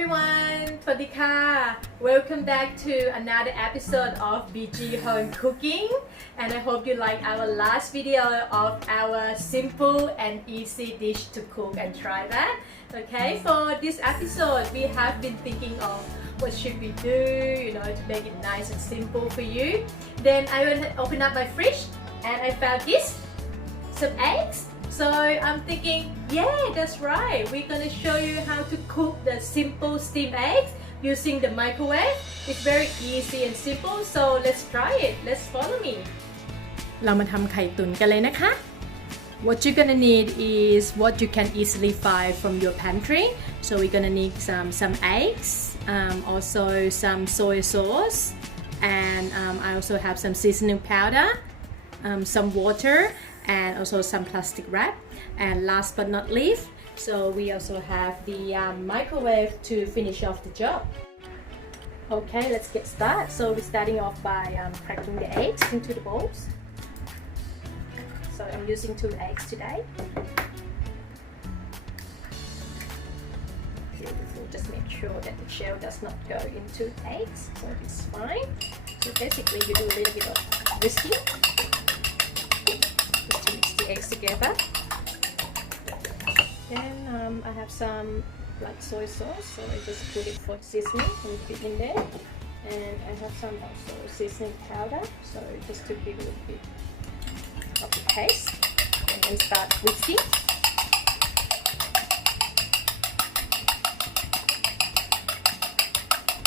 everyone สวัสดีค่ะ Welcome back to another episode of BG Home Cooking and I hope you like our last video of our simple and easy dish to cook and try that. Okay, for this episode we have been thinking of what should we do, to make it nice and simple for you. Then I went and opened up my fridge and I found some eggs. So I'm thinking, yeah, that's right. We're gonna show you how to cook the simple steamed eggs using the microwave. It's very easy and simple. So let's try it. Let's follow me. เรามาทำไข่ตุ๋นกันเลยนะคะ What you're gonna need is what you can easily find from your pantry. So we're gonna need some eggs, also some soy sauce, and I also have some seasoning powder, some water, and also some plastic wrap. And last but not least, so we also have the microwave to finish off the job. Okay, let's get started. So we're starting off by cracking the eggs into the bowls. So I'm using 2 eggs today. Beautiful. Just make sure that the shell does not go into the eggs, so it's fine. So basically you do a little bit of whisking just to mix the eggs together. Then I have some soy sauce, so I just put it for seasoning and put it in there. And I have some also seasoning powder, so just to give a little bit of the taste. And then start whisking.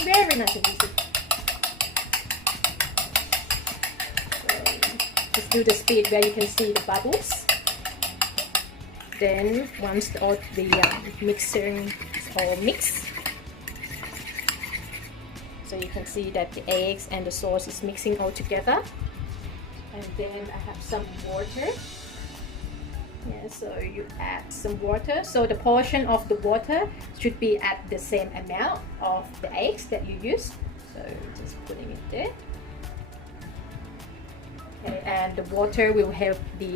Very nice and easy. So just do the speed where you can see the bubbles. Then once all the mixing is all mixed, so you can see that the eggs and the sauce is mixing all together. And then I have some water. Yeah, so you add some water. So the portion of the water should be at the same amount of the eggs that you use. So just putting it there. Okay, and the water will help the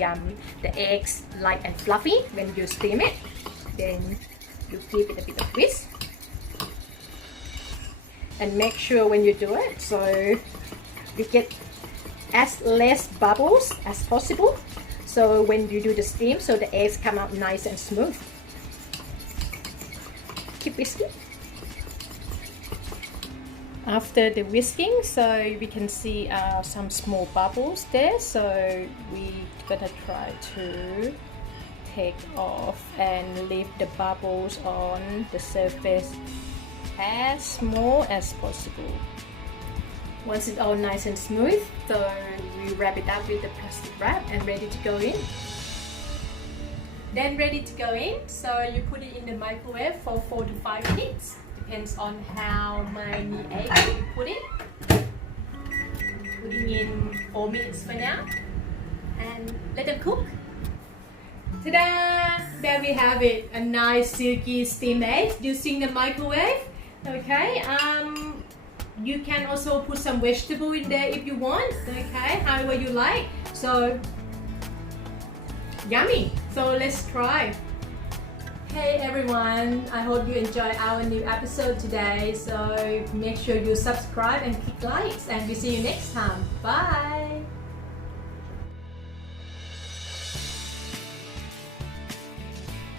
eggs light and fluffy when you steam it. Then you give it a bit of whisk. And make sure when you do it, so you get as less bubbles as possible. So when you do the steam, so the eggs come out nice and smooth. Keep whisking. After the whisking, so we can see some small bubbles there. So we're gonna try to take off and leave the bubbles on the surface as small as possible. Once it's all nice and smooth, so we wrap it up with the plastic wrap and ready to go in. Then ready to go in, so you put it in the microwave for 4 to 5 minutes. Depends on how many eggs you put in. Putting in 4 minutes for now, and let them cook. Ta-da! There we have it, a nice silky steamed egg using the microwave. Okay. You can also put some vegetable in there if you want, okay, however you like. So yummy. So let's try. Hey everyone, I hope you enjoy our new episode today. So make sure you subscribe and click likes, and we'll see you next time. Bye.